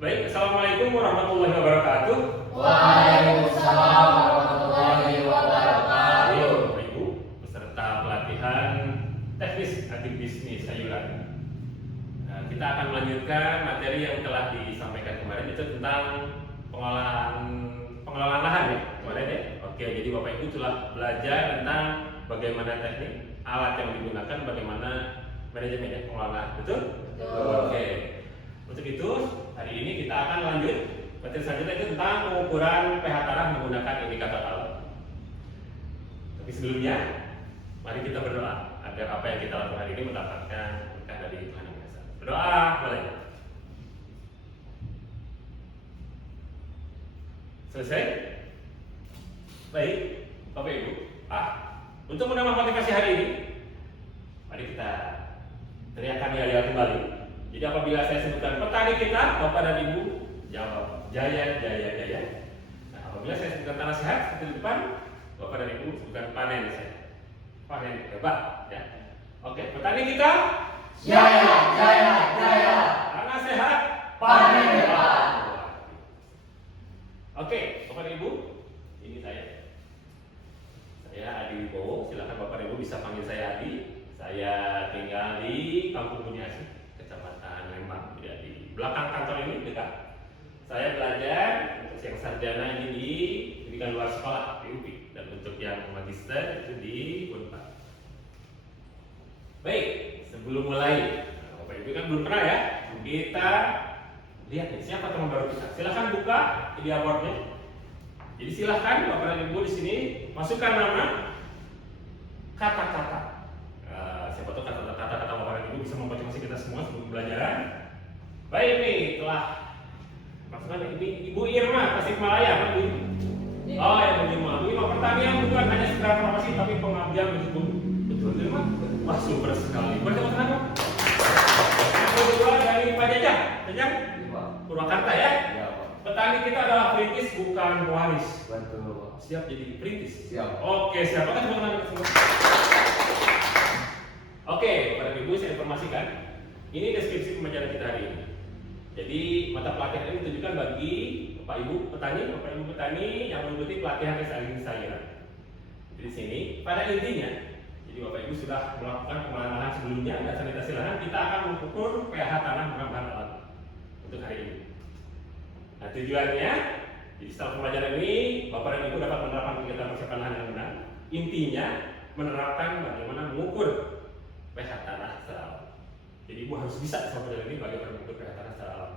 Baik, Assalamualaikum warahmatullahi wabarakatuh. Waalaikumsalam warahmatullahi wabarakatuh. Ayo, Bapak Ibu, peserta pelatihan teknis agribisnis sayuran. Nah, kita akan melanjutkan materi yang telah disampaikan kemarin, itu tentang pengelolaan lahan ya, kemarin ya. Oke, jadi Bapak Ibu telah belajar tentang bagaimana teknik, alat yang digunakan, bagaimana manajemen ya, pengelolaan. Betul? Oke. Untuk itu, hari ini kita akan lanjut materi selanjutnya itu tentang pengukuran pH tanah menggunakan indikator alam. Tapi sebelumnya, mari kita berdoa agar apa yang kita lakukan hari ini mendapatkan berkah dari Tuhan Yang Maha Esa. Berdoa, boleh. Selesai? Baik, Bapak Ibu. Untuk menambah motivasi hari ini, mari kita teriakkan ya kembali. Jadi apabila saya sebutkan petani kita, Bapak dan Ibu jawab jaya, jaya, jaya. Nah, apabila saya sebutkan tanah sehat seperti di depan, Bapak dan Ibu sebutkan panen saya. Panen hebat ya. Oke, petani kita Jaya, jaya, jaya. tanah sehat, Panen hebat. Oke, Bapak dan Ibu, ini saya. Saya Adi Wibowo, silakan Bapak dan Ibu bisa panggil saya Adi. Saya tinggal di Kampung Bunyasi, Kecamatan Lembang, ya, di belakang kantor ini dekat. Saya belajar untuk yang sarjana ini di pendidikan luar sekolah di UPI, dan untuk yang magister itu di Unpad. Baik, sebelum mulai, Bapak Ibu kan belum pernah ya, kita lihat nih siapa teman baru kita. Silahkan buka media boardnya. Jadi silahkan Bapak dan Ibu di sini masukkan nama, kata-kata. Siapa tahu kata-kata Bapak dan Ibu bisa memotivasi kita semua sebelum pembelajaran. Baik nih, telah maksudnya ini Ibu Irma Tasikmalaya kan Bu? Oh ya Bu Irma. Bu Irma, pertanian bukan hanya sekedar informasi tapi pengabdian begitu. Betul Bu Irma? Wah super sekali. Bertemu tangan Pak. Yang kedua dari Pak Jajang. Jajang? Purwakarta ya? Ya, Pak. Petani kita adalah perintis bukan pewaris. Betul. Siap jadi perintis? Siap. Oke, siap. Kan tepuk tangan semua. Oke, pada Ibu saya informasikan, ini deskripsi pembelajaran kita hari ini. Jadi mata pelatihan ini ditujukan bagi Bapak Ibu petani yang mengikuti pelatihan agribisnis sayuran. Jadi di sini pada intinya, jadi Bapak Ibu sudah melakukan pengolahan lahan sebelumnya dan sanitasi lahan, kita akan mengukur pH tanah menggunakan bahan alam untuk hari ini. Nah tujuannya, jadi setelah pembelajaran ini Bapak dan Ibu dapat menerapkan kegiatan persiapan lahan yang benar. Intinya menerapkan bagaimana mengukur pH tanah secara alam. Jadi Ibu harus bisa sama pembelajaran ini bagaimana mengukur pH tanah secara alam.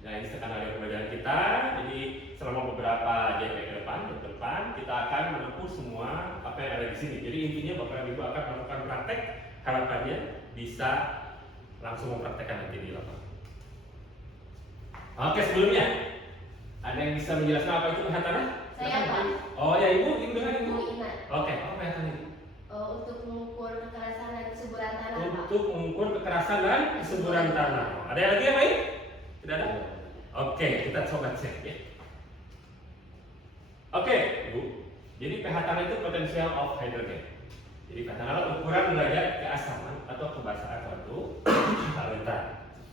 Nah ini sekarang dari pembelajaran kita. Jadi selama beberapa JP ke depan kita akan menempuh semua apa yang ada di sini. Jadi intinya Bapak dan Ibu akan melakukan praktek, harapannya bisa langsung mempraktekkan nanti di lapangan. Oke, sebelumnya ada yang bisa menjelaskan apa itu pH tanah? Saya Pak. Oh ya Ibu dengan Ibu. Bu Iman. Oke, apa pH tanah itu? Untuk mengukur kekerasan dan kesuburan tanah, Pak. Untuk mengukur kekerasan dan kesuburan tanah. Ada yang lagi yang lain? Tidak ada? Oke, kita coba cek ya. Oke, Bu. Jadi pH tanah itu potential of hydrogen. Jadi pH tanah adalah ukuran derajat keasaman atau kebasahan suatu elemen.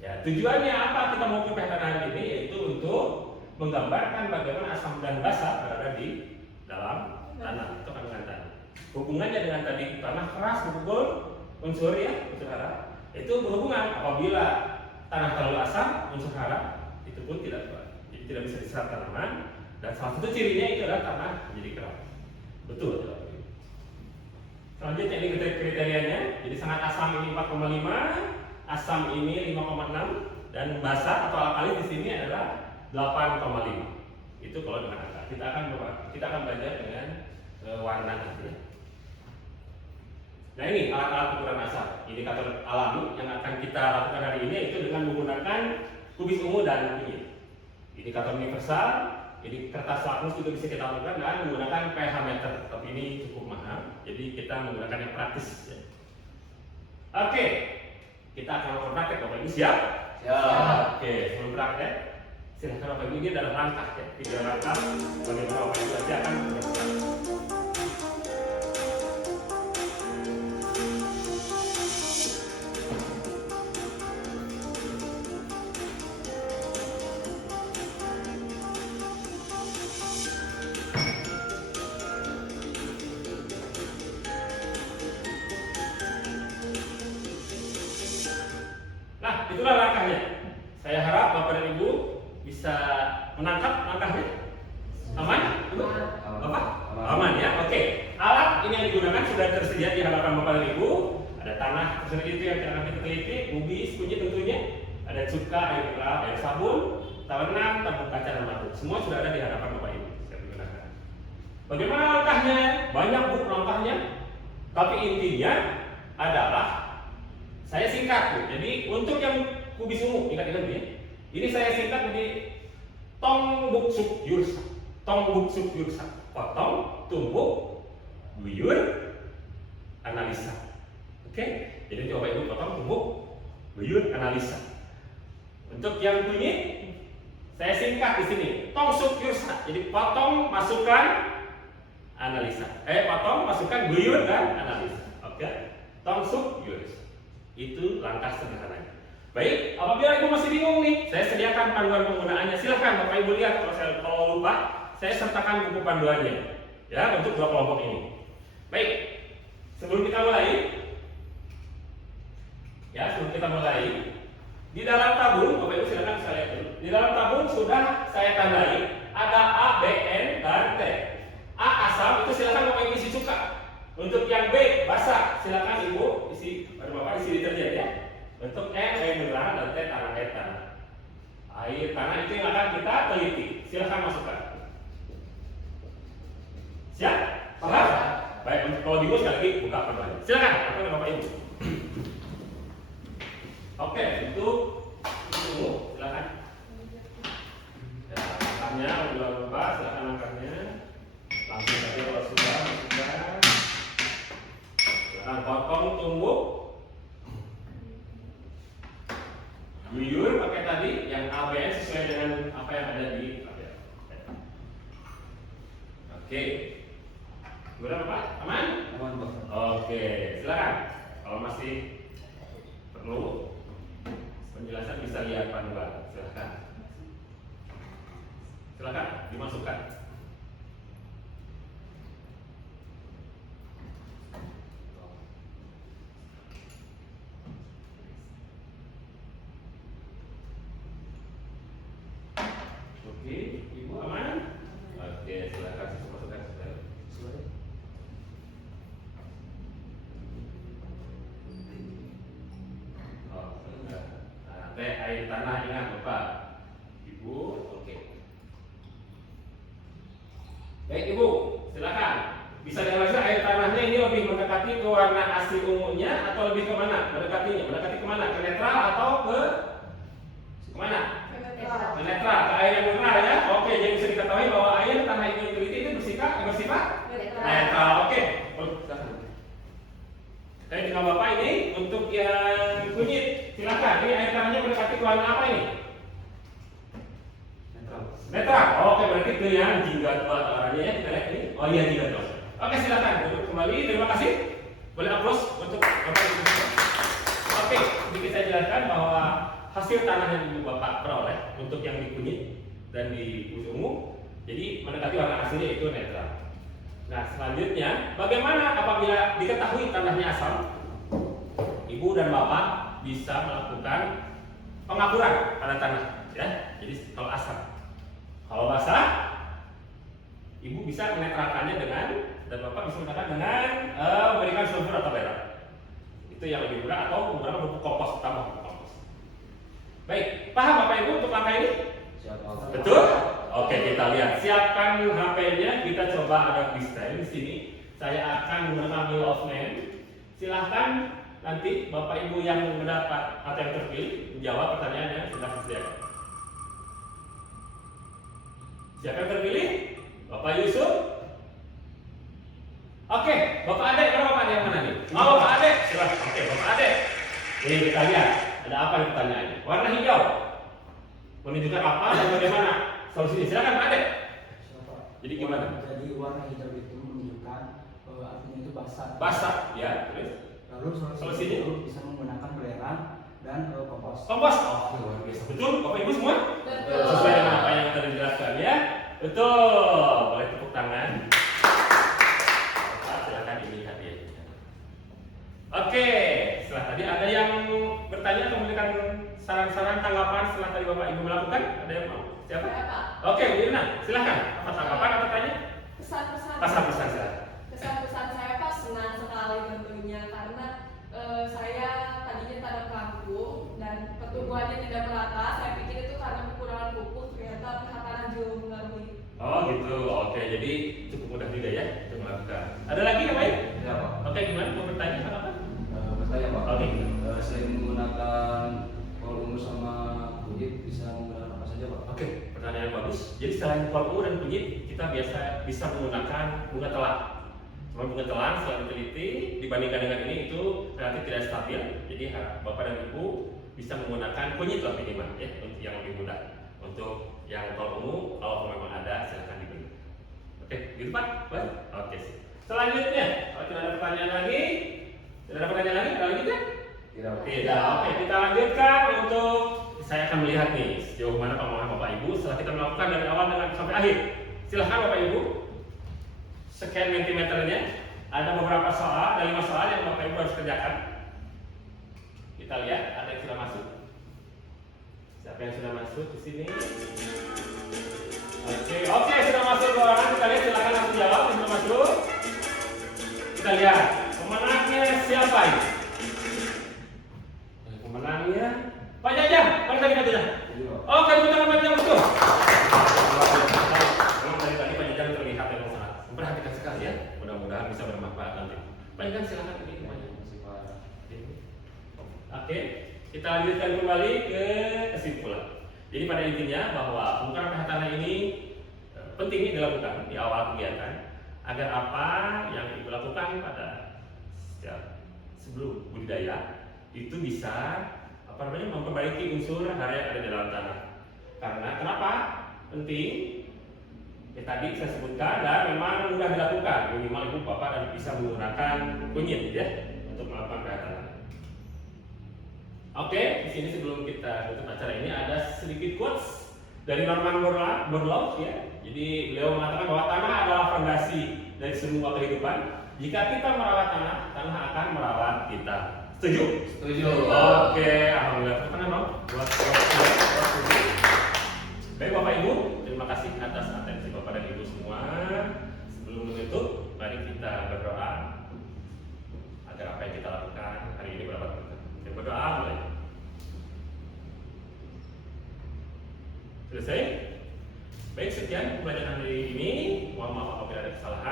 Ya, tujuannya apa kita mengukur pH tanah hari ini? Yaitu untuk menggambarkan bagaimana asam dan basa berada di dalam tanah atau kandungan tanah. Hubungannya dengan tadi tanah keras berkumpul unsur ya, unsur hara. Itu berhubungan apabila tanah terlalu asam, unsur hara itu pun tidak kuat. Jadi tidak bisa diserap tanaman, dan salah satu cirinya itu adalah tanah menjadi keras. Betul tidak? Selanjutnya ini kriterianya. Jadi sangat asam ini 4,5, asam ini 5,6, dan basa atau alkali di sini adalah 8,5. Itu kalau dengan angka. Kita akan belajar dengan warna nanti. Nah ini alat-alat ukuran asam, indikator alami yang akan kita lakukan hari ini itu dengan menggunakan kubis ungu dan kunyit. Indikator universal, ini kertas lakmus juga bisa kita lakukan dan menggunakan pH meter, tapi ini cukup mahal, jadi kita menggunakan yang praktis. Ya. Oke, kita akan lakukan praktek. Bapak Ibu siap? Siap. Oke, sebelum praktek, silahkan Bapak Ibu, ini adalah langkah ya, video langkah bagaimana Bapak Ibu nanti akan bersiap. Nah, itulah langkahnya. Saya harap Bapak dan Ibu bisa menangkap langkahnya. Aman? Ibu? Bapak? Aman ya? Oke. Alat ini yang digunakan sudah tersedia di hadapan Bapak dan Ibu. Ada tanah tersendiri itu yang akan kita teliti, kubis, kunyit tentunya. Ada cuka, air mineral, air sabun, talenang, tabung kaca dan batu. Semua sudah ada di hadapan Bapak Ibu. Saya gunakan. Bagaimana langkahnya? Banyak bu langkahnya. Tapi intinya adalah saya singkat bu. Jadi untuk yang kubis ungu, ingat-ingat ya. Ini saya singkat jadi tong buksuk yursa. Tong buksuk yursa. Potong, tumbuk, guyur, analisa. Oke? Jadi coba Ibu potong, tumbuk, guyur, analisa. Untuk yang kunyit saya singkat di sini. Tong suk yursa. Jadi potong, masukkan, analisa. Potong, masukkan, guyur dan analisa. Oke? Tong suk yursa. Itu langkah sederhananya. Baik, apabila Ibu masih bingung nih, saya sediakan panduan penggunaannya. Silahkan Bapak Ibu lihat kalau lupa, saya sertakan buku panduannya ya untuk dua kelompok ini. Baik, sebelum kita mulai, di dalam tabung, Bapak Ibu silakan bisa lihat dulu. Di dalam tabung sudah saya tandai ada A, B, N, dan T. A asam itu silakan Bapak Ibu isi cuka. Untuk yang B basah, silakan Ibu isi, Bapak isi deterjen ya. Untuk N, air mineral, dan T tanah air tanah. Air tanah itu yang akan kita teliti. Silakan masukkan. Siap? Siap? Baik, untuk kalau Ibu sekali lagi buka panduannya. Silakan, Bapak Ibu. Oke, itu silakan. Ya, angkanya udah lupa, silakan angkanya. Langsung saja kalau sudah. Silakan potong, tumbuk. Guyur pakai tadi yang ABS sesuai dengan apa yang ada di tabel. Oke. Gimana Pak? Aman? Aman, Pak. Oke, silakan. Kalau masih perlu penjelasan bisa lihat panduan. Silakan. Silakan dimasukkan. Oke, Ibu aman? Oke, silakan masukkan. Teh air tanah ingat Bapak. Ibu, oke. Baik Ibu, silakan. Bisa dianalisa air tanahnya ini lebih mendekati ke warna asli ungunya atau lebih ke mana? Mendekati kemana? Ke netral atau ke kemana? Ke netral, ke air yang netral ya. Oke, jadi bisa diketahui bahwa air tanah yang diteliti itu bersifat netral. Oke. Saya dengan Bapak ini untuk yang kunyit, silakan. Ini air tanahnya mendekati ke warna apa ini? Netral. Oke, berarti ke yang jingga warnanya ya, kita lihat ini. Oh iya, jingga terus. Oke, silakan duduk kembali. Terima kasih. Boleh aplaus untuk Bapak Ibu. Oke, sedikit saya jelaskan bahwa hasil tanah yang Ibu Bapak peroleh untuk yang di kunyit dan di kubis ungu, jadi mendekati warna aslinya itu netral. Nah, selanjutnya, bagaimana apabila diketahui tanahnya asam? Ibu dan Bapak bisa melakukan pengapuran pada tanah, ya. Jadi kalau asam, kalau basah, Ibu bisa menetralkannya dengan, dan Bapak bisa menetralkan dengan memberikan sulfur atau berat. Itu yang lebih mudah, atau menggunakan pupuk kompos, tambah pupuk kompos. Baik, paham Bapak Ibu untuk langkah ini? Siapa? Betul? Oke, kita lihat. Siapkan HP-nya. Kita coba ada freestyle di sini. Saya akan menggunakan wheel of name. Silahkan nanti Bapak Ibu yang mendapat atau yang terpilih menjawab pertanyaan yang sudah disediakan. Siapa yang terpilih? Bapak Yusuf. Oke, Bapak Adek. Mana Bapak Adek yang mana nih? Oh, Bapak Adek. Silahkan. Oke, Bapak Adek. Ini kita lihat. Ada apa nih pertanyaannya? Warna hijau menunjukkan apa dan bagaimana solusinya? Silakan Pak Adek. Jadi gimana? Jadi warna hijau itu menunjukkan artinya itu basah. Basah, ya. Terus? Lalu Solusinya? itu bisa menggunakan belerang dan kompos. Kompos. Oh, luar biasa. Betul, Bapak Ibu semua? Betul. Sesuai dengan apa yang tadi dijelaskan ya. Betul. Boleh tepuk tangan. Bapak, silakan ini hadiahnya. Oke, setelah tadi ada yang bertanya atau memberikan saran-saran tanggapan setelah tadi Bapak Ibu melakukan? Ada yang mau? Siapa? Saya, Pak. Oke, Bu Irna, silahkan. Apa tanggapan atau tanya? Pesan-pesan. Pesan-pesan silahkan. Kesan-pesan saya Pak senang sekali tentunya karena saya tadinya tanam kangkung dan pertumbuhannya tidak merata. Saya pikir itu karena kekurangan pupuk, ternyata pihak tanah juga mengalami. Oh gitu, oke, jadi cukup mudah juga ya untuk melakukan. Ada lagi yang lain? Ya Pak. Oke, gimana? Mau bertanya apa? Bertanya Pak. Oke. Saya menggunakan kol ungu sama kunyit bisa menggunakan apa saja Pak? Oke, pertanyaan yang bagus. Jadi selain kol ungu dan kunyit, kita biasa bisa menggunakan bunga telang. Cuma bunga telang setelah diteliti dibandingkan dengan ini itu relatif tidak stabil. Jadi Bapak dan Ibu bisa menggunakan kunyit lah minimal ya untuk yang lebih mudah. Untuk yang kol ungu kalau memang ada silahkan dibeli. Oke, gitu Pak? Baik. Oke. Selanjutnya, kalau tidak ada pertanyaan lagi, tidak ada pertanyaan lagi, ada lagi tidak? Tidak Pak. Tidak. Oke, kita lanjutkan untuk saya akan melihat nih sejauh mana pemahaman Bapak Ibu setelah kita melakukan dari awal dengan sampai akhir. Silahkan Bapak Ibu. Sekian mentimeternya. Ada beberapa soal, ada 5 soal yang Bapak Ibu harus kerjakan. Kita lihat ada yang sudah masuk. Siapa yang sudah masuk di sini? Oke, sudah masuk dua orang. Kita lihat, silakan langsung jawab. Yang sudah masuk. Kita lihat pemenangnya siapa ini? Pemenangnya Pak Jajang. Mana tadi Pak Jajang? Jadi Pak. Oke, tepuk tangan Pak Jajang betul. Memang dari tadi Pak Jajang terlihat memang sangat memperhatikan sekali ya. Mudah-mudahan bisa bermanfaat nanti. Pak Jajang silakan ini semuanya. Oke, kita lanjutkan kembali ke kesimpulan. Jadi pada intinya bahwa pembukaan pH tanah ini penting dilakukan di awal kegiatan agar apa yang Ibu lakukan pada sebelum budidaya itu bisa memperbaiki unsur hara yang ada di dalam tanah. Karena kenapa? Penting. Tadi saya sebutkan dan memang mudah dilakukan. Minimal Ibu Bapak dan bisa menggunakan kunyit ya untuk melakukan pH tanah. Oke, di sini sebelum kita tutup acara ini ada sedikit quotes dari Norman Borlaug ya. Jadi beliau mengatakan bahwa tanah adalah fondasi dari semua kehidupan. Jika kita merawat tanah, tanah akan merawat kita. Setuju? Setuju. Oke, alhamdulillah. Tepuk tangan dong buat baik Bapak Ibu, terima kasih atas atensi Bapak dan Ibu semua. Sebelum menutup, mari kita berdoa agar apa yang kita lakukan hari ini berdapat berkah. Kita berdoa mulai. Selesai? Baik, sekian pembelajaran hari ini. Mohon maaf apabila ada kesalahan.